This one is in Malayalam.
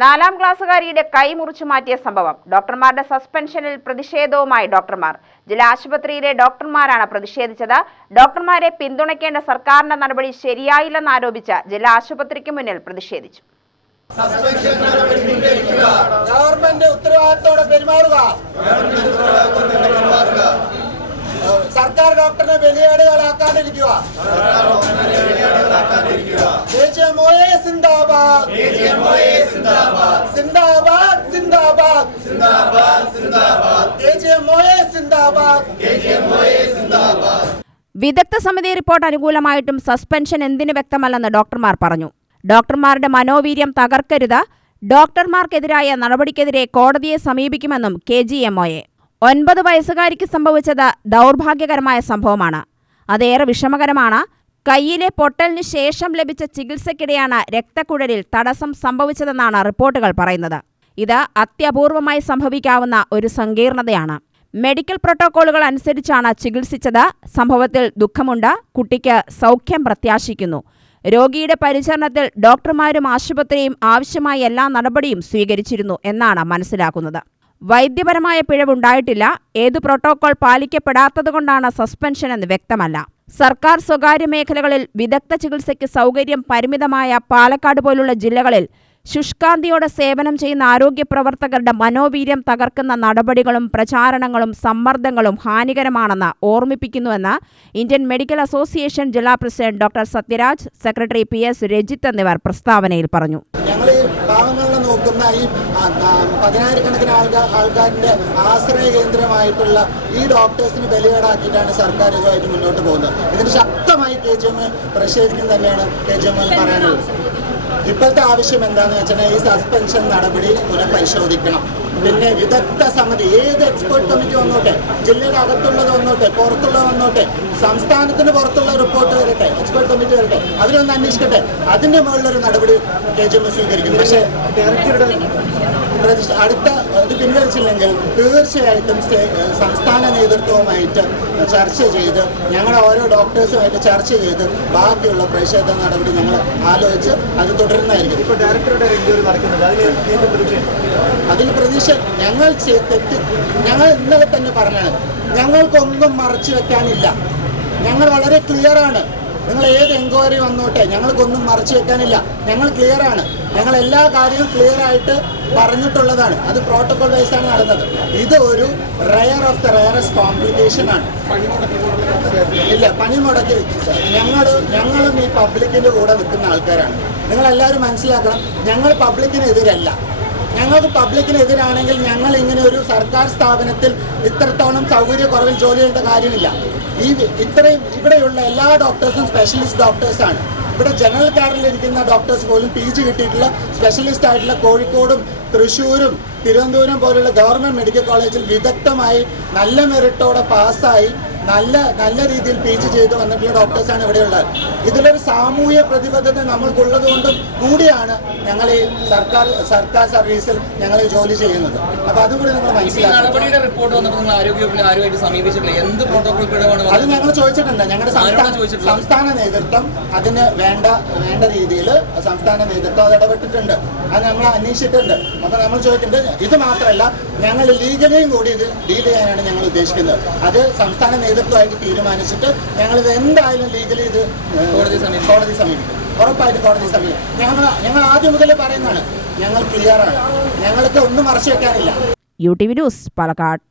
നാലാം ക്ലാസ്സുകാരിയുടെ കൈ മുറിച്ചു മാറ്റിയ സംഭവം ഡോക്ടർമാരുടെ സസ്പെൻഷനിൽ പ്രതിഷേധവുമായി ഡോക്ടർമാർ. ജില്ലാ ആശുപത്രിയിലെ ഡോക്ടർമാരാണ് പ്രതിഷേധിച്ചത്. ഡോക്ടർമാരെ പിന്തുണയ്ക്കേണ്ട സർക്കാരിന്റെ നടപടി ശരിയായില്ലെന്നാരോപിച്ച് ജില്ലാ ആശുപത്രിക്ക് മുന്നിൽ പ്രതിഷേധിച്ചു. ഗവൺമെന്റ് ഉത്തരവാദിത്തോടെ പെരുമാറുക. സർക്കാർ ഡോക്ടറിനെ സിന്ദാബാദ്. സിന്ദാബാദ് സിന്ദാബാദ്. സിന്ദാബാദ് വിദഗ്ധ സമിതി റിപ്പോർട്ട് അനുകൂലമായിട്ടും സസ്പെൻഷൻ എന്തിന് വ്യക്തമല്ലെന്ന് ഡോക്ടർമാർ പറഞ്ഞു. ഡോക്ടർമാരുടെ മനോവീര്യം തകർക്കരുത്. ഡോക്ടർമാർക്കെതിരായ നടപടിക്കെതിരെ കോടതിയെ സമീപിക്കുമെന്നും കെ ജി എം ഒയെ ഒൻപത് വയസ്സുകാരിക്ക് സംഭവിച്ചത് ദൗർഭാഗ്യകരമായ സംഭവമാണ്. അതേറെ വിഷമകരമാണ് കയ്യിലെ പൊട്ടലിന് ശേഷം ലഭിച്ച ചികിത്സയ്ക്കിടെയാണ് രക്തക്കുഴലിൽ തടസ്സം സംഭവിച്ചതെന്നാണ് റിപ്പോർട്ടുകൾ പറയുന്നത്. ഇത് അത്യപൂർവമായി സംഭവിക്കാവുന്ന ഒരു സങ്കീർണതയാണ്. മെഡിക്കൽ പ്രോട്ടോക്കോളുകൾ അനുസരിച്ചാണ് ചികിത്സിച്ചത്. സംഭവത്തിൽ ദുഃഖമുണ്ട്. കുട്ടിക്ക് സൗഖ്യം പ്രത്യാശിക്കുന്നു. രോഗിയുടെ പരിചരണത്തിൽ ഡോക്ടർമാരും ആശുപത്രിയും ആവശ്യമായ എല്ലാ നടപടിയും സ്വീകരിച്ചിരുന്നു എന്നാണ് മനസ്സിലാക്കുന്നത്. വൈദ്യപരമായ പിഴവുണ്ടായിട്ടില്ല. ഏതു പ്രോട്ടോകോൾ പാലിക്കപ്പെടാത്തതുകൊണ്ടാണ് സസ്പെൻഷൻ എന്ന് വ്യക്തമല്ല. സർക്കാർ സ്വകാര്യ മേഖലകളിൽ വിദഗ്ധ ചികിത്സയ്ക്ക് സൗകര്യം പരിമിതമായ പാലക്കാട് പോലുള്ള ജില്ലകളിൽ ശുഷ്കാന്തിയോടെ സേവനം ചെയ്യുന്ന ആരോഗ്യ പ്രവർത്തകരുടെ മനോവീര്യം തകർക്കുന്ന നടപടികളും പ്രചാരണങ്ങളും സമ്മർദ്ദങ്ങളും ഹാനികരമാണെന്ന് ഓർമ്മിപ്പിക്കുന്നുവെന്ന് ഇന്ത്യൻ മെഡിക്കൽ അസോസിയേഷൻ ജില്ലാ president doctor Sathyaraj secretary P S Rajith എന്നിവർ പ്രസ്താവനയിൽ പറഞ്ഞു. ഞങ്ങൾ പാവങ്ങളെ നോക്കുന്ന ഈ പതിനായിരക്കണക്കിന് ആൾക്കാർ ആൾക്കാരിന്റെ ആശ്രയ കേന്ദ്രമായിട്ടുള്ള ഈ ഡോക്ടേഴ്സിന് ബലികേടാക്കിയിട്ടാണ് സർക്കാർ ഇതുമായിട്ട് മുന്നോട്ട് പോകുന്നത്. ഇതിന് ശക്തമായി കെ ജി എം പ്രതിഷേധിക്കും തന്നെയാണ് കെ ജി എം പറയാനുള്ളത്. ഇപ്പോഴത്തെ ആവശ്യം എന്താണെന്ന് വെച്ചാൽ ഈ സസ്പെൻഷൻ നടപടി പുനഃപരിശോധിക്കണം. പിന്നെ വിദഗ്ധ സമിതി ഏത് എക്സ്പേർട്ട് കമ്മിറ്റി വന്നോട്ടെ ജില്ലയുടെ അകത്തുള്ളത് വന്നോട്ടെ പുറത്തുള്ളത് വന്നോട്ടെ സംസ്ഥാനത്തിന് പുറത്തുള്ള റിപ്പോർട്ട് വരട്ടെ എക്സ്പേർട്ട് കമ്മിറ്റി വരട്ടെ അവരൊന്ന് അന്വേഷിക്കട്ടെ. അതിന്റെ മുകളിലൊരു നടപടി കെ ജി എം സ്വീകരിക്കും. പക്ഷേ അടുത്ത ഇത് പിൻവലിച്ചില്ലെങ്കിൽ തീർച്ചയായിട്ടും സംസ്ഥാന നേതൃത്വവുമായിട്ട് ചർച്ച ചെയ്ത് ഞങ്ങളുടെ ഓരോ ഡോക്ടേഴ്സുമായിട്ട് ചർച്ച ചെയ്ത് ബാക്കിയുള്ള പ്രതിഷേധ നടപടി ഞങ്ങൾ ആലോചിച്ച് അത് തുടരുന്നതായിരിക്കും. അതിൽ നിങ്ങൾക്ക് പ്രതീക്ഷ ഞങ്ങൾ തെറ്റ് ഞങ്ങൾ ഇന്നലെ തന്നെ പറഞ്ഞാണ്. ഞങ്ങൾക്കൊന്നും മറച്ചു വെക്കാനില്ല. ഞങ്ങൾ വളരെ ക്ലിയറാണ് നിങ്ങൾ ഏത് എൻക്വയറി വന്നോട്ടെ ഞങ്ങൾക്കൊന്നും മറച്ചു വെക്കാനില്ല. ഞങ്ങൾ ക്ലിയറാണ് ഞങ്ങൾ എല്ലാ കാര്യവും ക്ലിയർ ആയിട്ട് പറഞ്ഞിട്ടുള്ളതാണ്. അത് പ്രോട്ടോകോൾ വൈസാണ് നടന്നത്. ഇത് ഒരു rare of the rarest complication ആണ്. ഇല്ല പണി മുടക്കി വെച്ചു. ഞങ്ങൾ ഞങ്ങളും ഈ പബ്ലിക്കിന്റെ കൂടെ നിൽക്കുന്ന ആൾക്കാരാണ്. നിങ്ങൾ എല്ലാവരും മനസ്സിലാക്കണം ഞങ്ങൾ പബ്ലിക്കിനെതിരല്ല ഞങ്ങൾക്ക് പബ്ലിക്കിനെതിരാണെങ്കിൽ ഞങ്ങൾ ഇങ്ങനെ ഒരു സർക്കാർ സ്ഥാപനത്തിൽ ഇത്രത്തോളം സൗകര്യക്കുറവിൽ ജോലി ചെയ്യേണ്ട കാര്യമില്ല. ഈ ഇത്രയും ഇവിടെയുള്ള എല്ലാ ഡോക്ടേഴ്സും സ്പെഷ്യലിസ്റ്റ് ഡോക്ടേഴ്സാണ് ഇവിടെ ജനറൽ കാർഡിലിരിക്കുന്ന ഡോക്ടേഴ്സ് പോലും പി ജി കിട്ടിയിട്ടുള്ള സ്പെഷ്യലിസ്റ്റ് ആയിട്ടുള്ള കോഴിക്കോടും തൃശ്ശൂരും തിരുവനന്തപുരം പോലുള്ള ഗവൺമെന്റ് മെഡിക്കൽ കോളേജിൽ വിദഗ്ധമായി നല്ല മെറിറ്റോടെ പാസ്സായി നല്ല നല്ല രീതിയിൽ പി ജി ചെയ്തു വന്നിട്ടുള്ള ഡോക്ടേഴ്സാണ് ഇവിടെയുള്ളത്. ഇതിലൊരു സാമൂഹ്യ പ്രതിബദ്ധത നമ്മൾക്കുള്ളത് കൊണ്ടും കൂടിയാണ് ഞങ്ങൾ ഈ സർക്കാർ സർക്കാർ സർവീസിൽ ഞങ്ങൾ ജോലി ചെയ്യുന്നത്. അപ്പോൾ അതും കൂടി നിങ്ങൾ മനസ്സിലാക്കുന്നത് മനസ്സിലാക്കണം. റിപ്പോർട്ട് വന്നപ്പോൾ നിങ്ങൾ ആരുമായിട്ട് സമീപിച്ചിട്ടില്ല? എന്ത് പ്രോട്ടോകോൾ പിഴവാണ് അത് ഞങ്ങൾ ചോദിച്ചിട്ടുണ്ട്. ഞങ്ങളുടെ സംസ്ഥാന നേതൃത്വം അതിന് വേണ്ട വേണ്ട രീതിയിൽ സംസ്ഥാന നേതൃത്വം അത് ഇടപെട്ടിട്ടുണ്ട്. അത് നമ്മൾ അന്വേഷിച്ചിട്ടുണ്ട്. അപ്പൊ നമ്മൾ ചോദിച്ചിട്ടുണ്ട് ഇത് മാത്രമല്ല ഞങ്ങൾ ലീഗലിയും കൂടി ഇത് ഡീൽ ചെയ്യാനാണ് ഞങ്ങൾ ഉദ്ദേശിക്കുന്നത്. അത് സംസ്ഥാന നേതൃത്വമായിട്ട് തീരുമാനിച്ചിട്ട് ഞങ്ങൾ ഇത് എന്തായാലും ലീഗലി ഇത് കോടതി സമീപം സമീപിക്കും. കോടതി സമീപിക്കും. ഉറപ്പായിട്ട് കോടതി സമീപിക്കും. ഞങ്ങൾ ഞങ്ങൾ ആദ്യം മുതൽ പറയുന്നതാണ്. ഞങ്ങൾ ക്ലിയറാണ് ഞങ്ങൾക്ക് ഒന്നും മറച്ചു വെക്കാനില്ല. U T V news Palakkad.